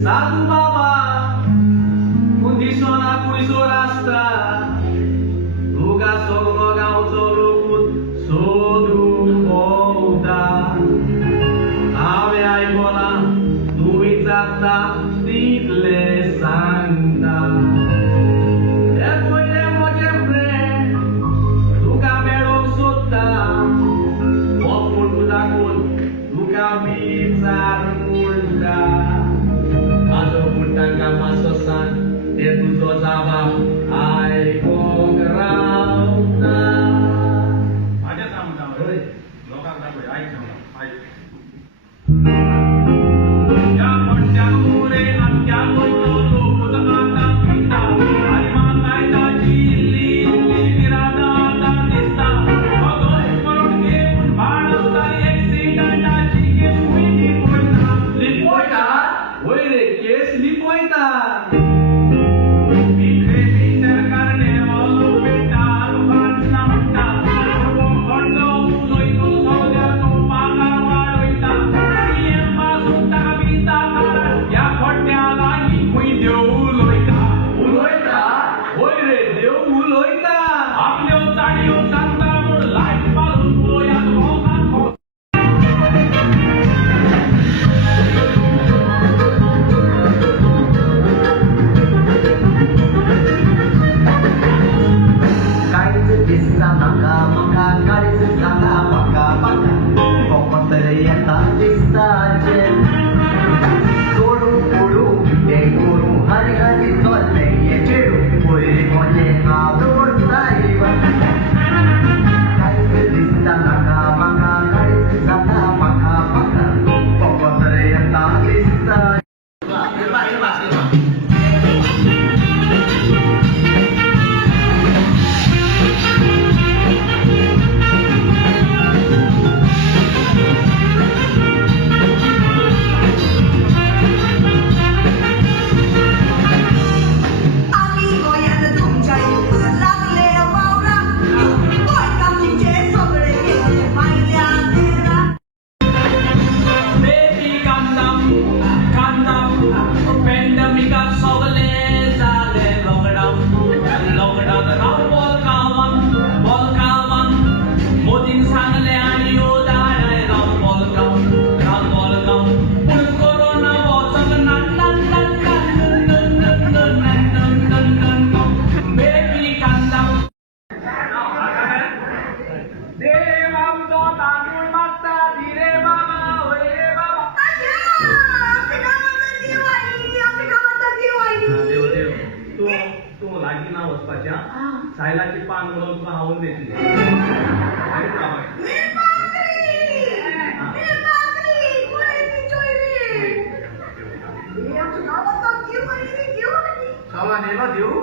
Sabe babá, condiciona kuisorasta, luga solo logal solo sodru volta. Ave ai bola, tu exata digle santa. Depois de mojembre, luga mero sota, opor budakun, luga bizar multa. Tangga masosan dia tuzo sabab ai kograuta ada sama-sama oi lokal tak boleh ai sama ai ya monjamure atya kono putaka kita hari mangai ta jili kirada ta dista bagol koron ke pun bana utari accident ta chike suini poita lipoita oi re case lipoita सायलाची पान म्हणून तुला हावून देते देऊ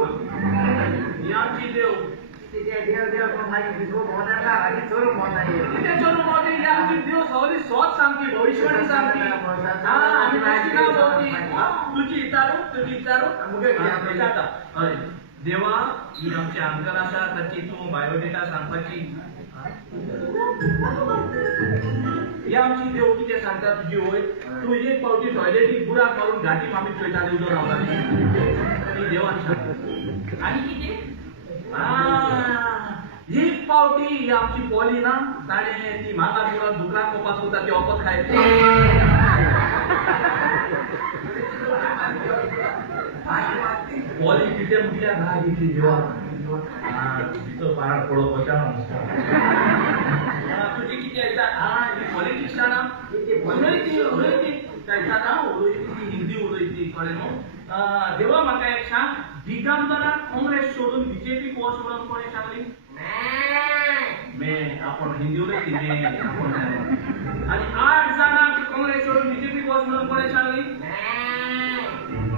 याची देव स्वत सांगते भविष्यवाणी सांगते तुझी विचारू देवा ही आमची अंकर आसा ताची तू बायोडेटा सांगपाची ही आमची देव कितें सांगता तुजी होय तू एक पावटी टॉयलेटीक बुराक मारून घाटी मामी पळयताली उदो रावताली ती देवान आनी कितें एक पावटी ही आमची पॉली ना ताणें ती म्हाका बुराक दुकराक कोपास उरता ती ओपत खायची पॉली कितें म्हणल्या ना कितें देवा तिचो पारार पळोवप वचना तुजी कितें येता ही पॉलिटिक्स ना उलयती ती हिंदी उलयती कळ्ळें न्हू देवा म्हाका एक सांग दिगंबराक काँग्रेस सोडून बीजेपीक वच म्हणून कोणें सांगली आपण हिंदी उलयती आनी 8 जाणांक काँग्रेस सोडून बीजेपीक वच म्हणून कोणें सांगली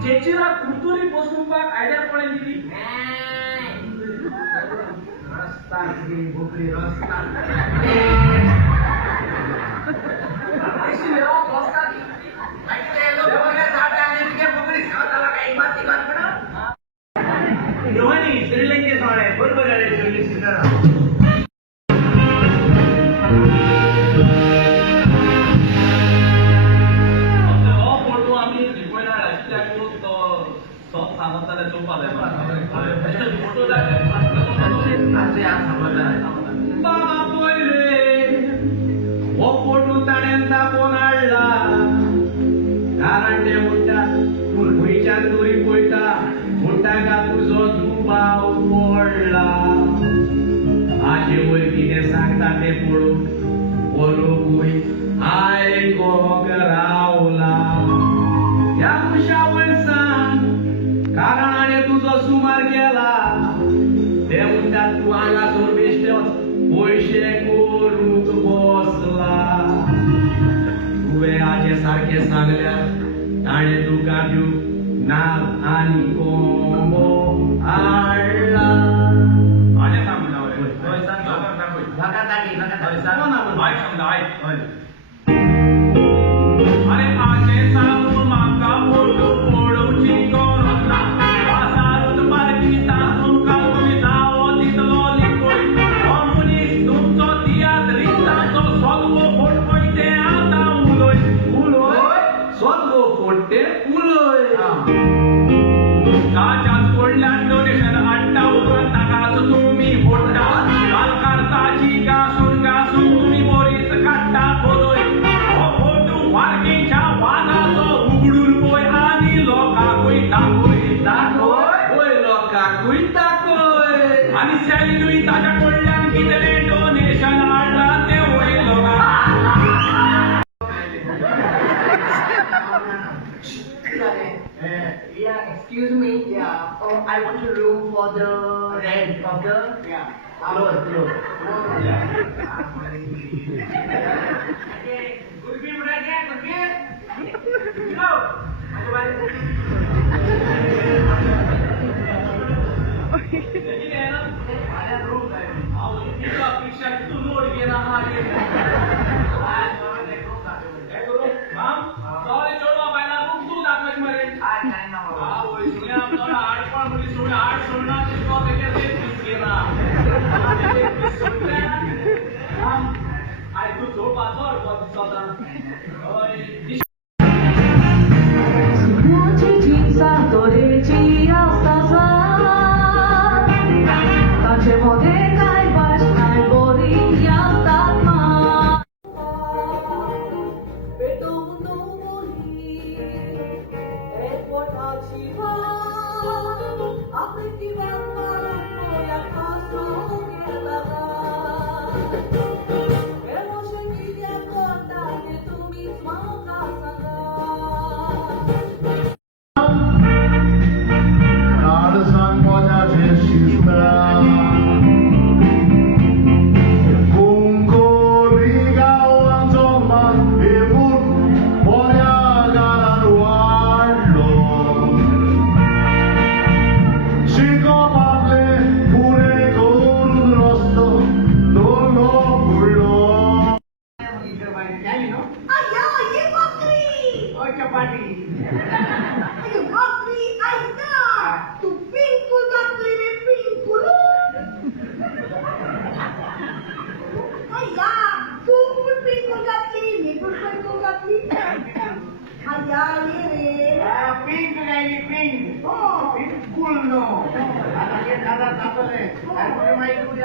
चेचिरा कुर्तुरी बसवपाक आयडिया कोणें दिली रस्ता बोकडी रस्ता श्रीलंकेत बरोबर आवाजाला चोप आलाय बाबा पहिले हो फोटो ताण्यांचा कोण आणला कारण ते म्हणतात भुईच्या दोरी पळटा मोठा का तुझो दुबाव पडला आजे वळखीने सांगता ते पळून बोलो भुई आय गोगरावला या मुशावर सांग कारणाने तुझो सुमार केला ते म्हणतात तू अंगासोर बेश्ट पैसे करूक बसला तुवे आजे सारखे सांगल्या ताणे तुका दिवक नाग आणि कोंबो आडला आजे सांग अरे आजे सांगू माका फोटो पडोवची कोरोना वासारूत पारकिता तुमका तुम्ही जावो दितलो लिपोय हो मनीस तुमचो तियात रिश्ताचो सगळो फोट पडटे आता उलोय उलोय सगळो फोटते उलोय काच्यात पडल्यान डोनेशन हाडटा उपरांत ताकाच तुम्ही फोडटा काल करताची घासून घासून तुम्ही बोरीच काडटा बोलोय हो फोटो वारकेच्या वादाचो उगडून पळय आनी लोकांकूय दाखोय दाखोय होय लोकांकूय दाखोय आनी सॅलिनूय ताच्या कडल्यान कितें डोनेशन हाडला ते होय लोकांक Yeah, excuse me. Yeah. Oh, I want a room for the rent of the floor. Yeah. Okay. Good view, right here. Good view. Go.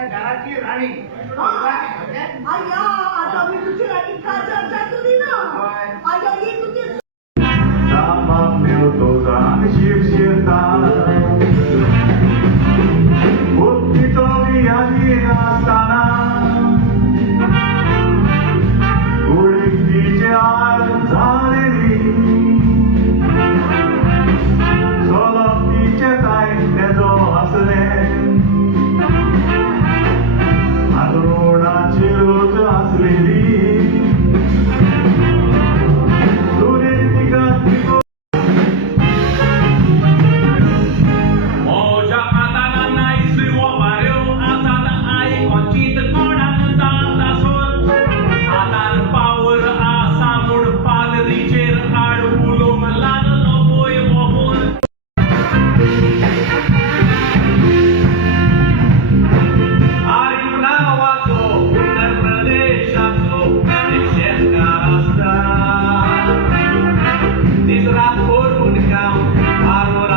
घराची राणी Por un campo,